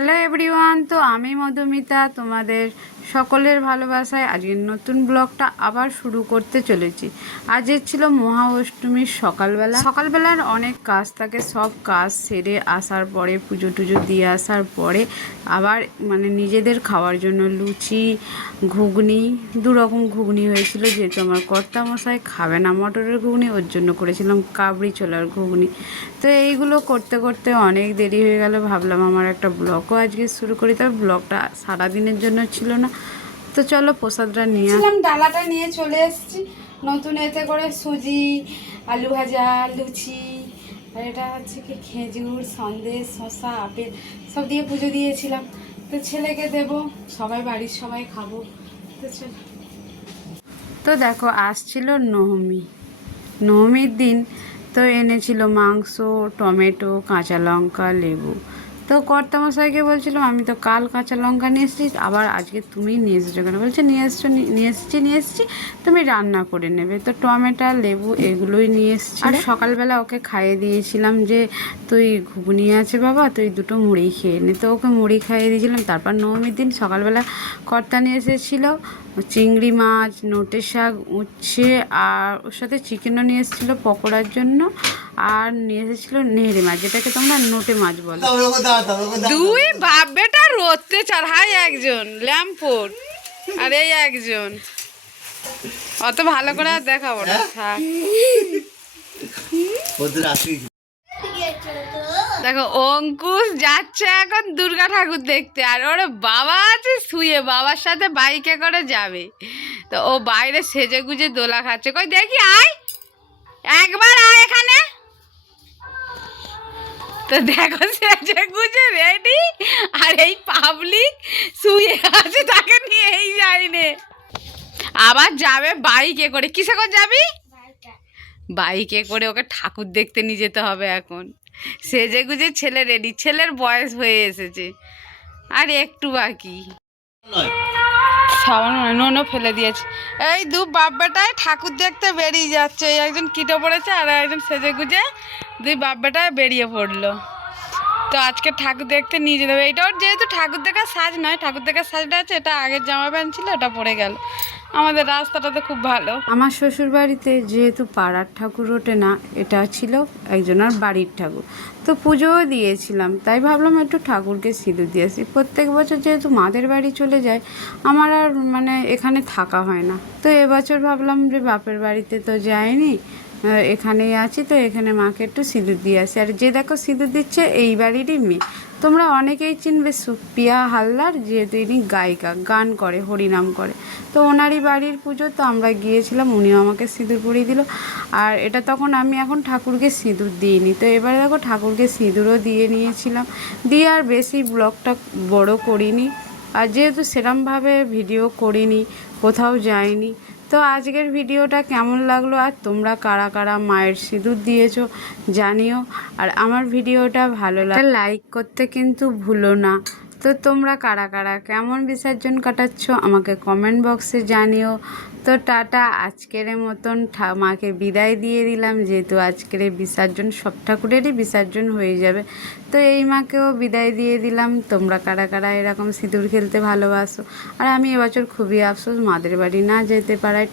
Hello everyone, তো আমি মধুমিতা তোমাদের সকলের ভালোবাসায় আজকের নতুন ব্লগটা আবার শুরু করতে চলেছি। আজকে ছিল মহা অষ্টমীর সকালবেলার অনেক কাজ থাকে, সব কাজ সেরে আসার পরে পুজো টুজো দিয়ে আসার পরে আবার নিজেদের খাওয়ার জন্য লুচি ঘুগনি দুরকম ঘুগনি হয়েছিল, যেহেতু আমার কর্তামশাই খাবে না মটরের ঘুগনি, ওর জন্য করেছিলাম কাবড়ি ছোলার ঘুগনি। তো এইগুলো করতে করতে অনেক দেরি হয়ে গেল, ভাবলাম আমার একটা ব্লগও আজকে শুরু করি, তবে ব্লগটা সারাদিনের জন্য ছিল না। তো চলো প্রসাদটা নিয়ে ডালাটা নিয়ে চলে এসেছি নতুন, এতে করে সুজি আলু ভাজা লুচি আর এটা হচ্ছে কি খেজুর সন্দেশ শসা আপেল সব দিয়ে পুজো দিয়েছিলাম। তো ছেলেকে দেব, সবাই বাড়ির সবাই খাবো। তো চলো, তো দেখো আসছিল নবমীর দিন, তো এনেছিল মাংস টমেটো কাঁচা লঙ্কা লেবু। তো কর্তামশাইকে বলছিলাম আমি তো কাল কাঁচা লঙ্কা নিয়ে এসেছি, আবার আজকে তুমি নিয়ে এসেছো কেন? বলছে নিয়ে এসেছি তুমি রান্না করে নেবে। তো টমেটো লেবু এগুলোই নিয়ে এসেছি। আর সকালবেলা ওকে খাইয়ে দিয়েছিলাম যে তুই ঘুগনি আছে বাবা, তুই দুটো মুড়ি খেয়ে নে। তো ওকে মুড়ি খাইয়ে দিয়েছিলাম। তারপর নবমীর দিন সকালবেলা কর্তা নিয়ে এসেছিলো চিংড়ি মাছ নোটে শাক উচ্ছে, আর ওর সাথে চিকেনও নিয়ে এসেছিলো পকোড়ার জন্য, আর নিয়ে এসেছিলো নেহরি মাছ, যেটাকে তোমরা নোটে মাছ বলো। দুই বাপ বেটা রোদতে চড়াই, একজন ল্যাম্পোর আর এই একজন, অত ভালো করে আর দেখাবো না থাক। দেখো অঙ্কুশ যাচ্ছে এখন দুর্গা ঠাকুর দেখতে, আর ওর বাবা আছে শুয়ে, বাবার সাথে বাইকে করে যাবে। তো ও বাইরে সেজে গুজে দোলা খাচ্ছে, কই দেখি আয় একবার আয় এখানে। তো দেখো সেজে গুজে রেডি, আর এই পাবলিক শুয়ে আছে, তাকে নিয়েই যায়নি। আবার যাবে বাইকে করে। কিসে করে যাবি? বাইকে করে। ওকে ঠাকুর দেখতে নিয়ে যেতে হবে এখন। সেজে গুজে ছেলে রেডি, ছেলের বয়স হয়ে এসেছে আর একটু বাকি। সাবান নুনও ফেলে দিয়েছে। এই দু বাপ বেটায় ঠাকুর দেখতে বেরিয়ে যাচ্ছে, এই একজন কিটো পড়েছে আর একজন সেজে গুজে দুই বাপ বেটায় বেরিয়ে পড়লো। তো আজকে ঠাকুর দেখতে নিয়ে যেতে হবে। এটা ওর যেহেতু ঠাকুর দেখার সাজ নয়, ঠাকুর দেখার সাজটা আছে, এটা আগের জামা প্যান্ট ছিল ওটা পরে গেল। আমাদের রাস্তাটা তো খুব ভালো। আমার শ্বশুর বাড়িতে যেহেতু পাড়ার ঠাকুর ওঠে না, এটা ছিল একজনের বাড়ির ঠাকুর, তো পুজোও দিয়েছিলাম, তাই ভাবলাম একটু ঠাকুরকে সিঁদুর দিয়েছি। প্রত্যেক বছর যেহেতু মাদের বাড়ি চলে যায়, আমার আর এখানে থাকা হয় না। তো এবছর ভাবলাম যে বাপের বাড়িতে তো যাইনি, এখানেই আছি, তো এখানে মাকে একটু সিঁদুর দিয়ে আসি। আর যে দেখো সিঁদুর দিচ্ছে এই বাড়িরই মেয়ে, তোমরা অনেকেই চিনবে সুপ্রিয়া হালদার, যেহেতু ইনি গায়িকা, গান করে হরিনাম করে। তো ওনারই বাড়ির পুজো, তো আমরা গিয়েছিলাম, উনিও আমাকে সিঁদুর পরিয়ে দিল। আর এটা তখন আমি এখন ঠাকুরকে সিঁদুর দিইনি, তো এবারে দেখো ঠাকুরকে সিঁদুরও দিয়ে নিয়েছিলাম, দিয়ে আর বেশি ব্লগটা বড় করিনি, আর যেহেতু সেরমভাবে ভিডিও করিনি, কোথাও যাইনি। তো আজকের ভিডিওটা কেমন লাগলো, আর তোমরা কারা কারা মায়ের সিঁদুর দিয়েছো জানিও, আর আমার ভিডিওটা ভালো লাগে লাইক করতে কিন্তু ভুলো না। তো তোমরা কারা কারা কেমন বিসর্জন কাটাচ্ছ আমাকে কমেন্ট বক্সে জানিও। তো টাটা, আজকের মতন মাকে বিদায় দিয়ে দিলাম, যেহেতু আজকের বিসর্জন সব ঠাকুরেরই বিসর্জন হয়ে যাবে, তো এই মাকেও বিদায় দিয়ে দিলাম। তোমরা কারা কারা এরকম সিঁদুর খেলতে ভালোবাসো, আর আমি এবছর খুবই আফসোস মাদের বাড়ি না যেতে পারায়।